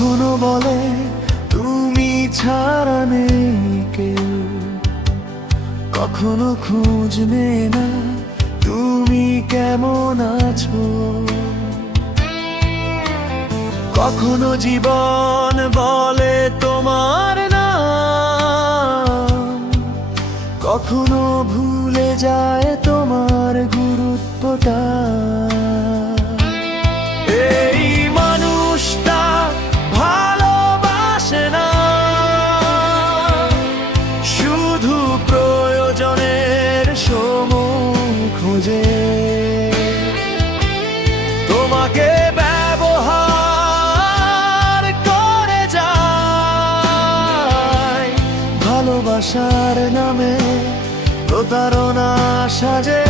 কখনো বলে, তুমি ছাড়া নেই কেউ। কখনো খোঁজ নে না তুমি কেমন আছো? কখনো জীবন বলে তোমার না কখনো ভুলে যায় তোমার গুরুত্বটা। ভালোবাসার নামে প্রতারণা সাজে।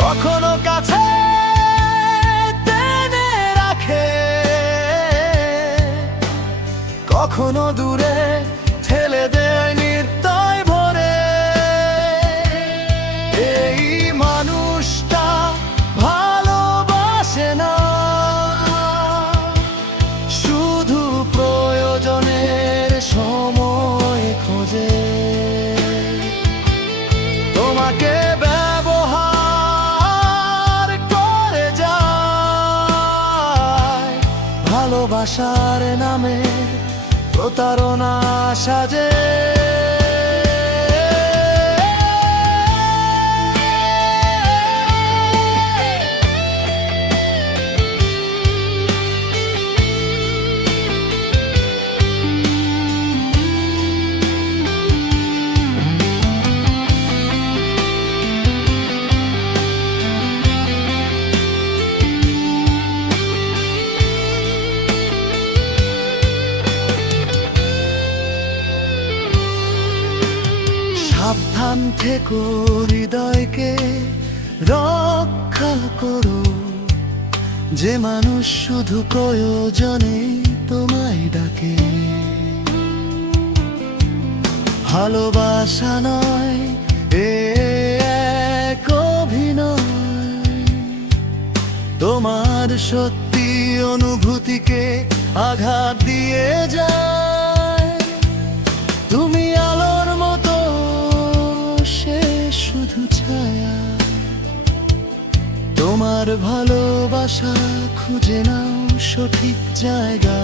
কখনো কাছে টেনে রাখে। কখনো দূরে ঠেলে দেয় নির্দয় ভরে। এই মানুষটা ভালোবাসে না। শুধু প্রয়োজনের সময় খোঁজে। ভালোবাসার নামে প্রতারণা সাজে। সাবধান থেকো হৃদয়কে রক্ষা করো। যে মানুষ শুধু প্রয়োজনে তোমায় ডাকে। ভালোবাসা নয়, এ এক অভিনয়। তোমার সত্যি অনুভূতিকে আঘাত দিয়ে যায়। তোমার ভালোবাসা খুঁজে নাও সঠিক জায়গা।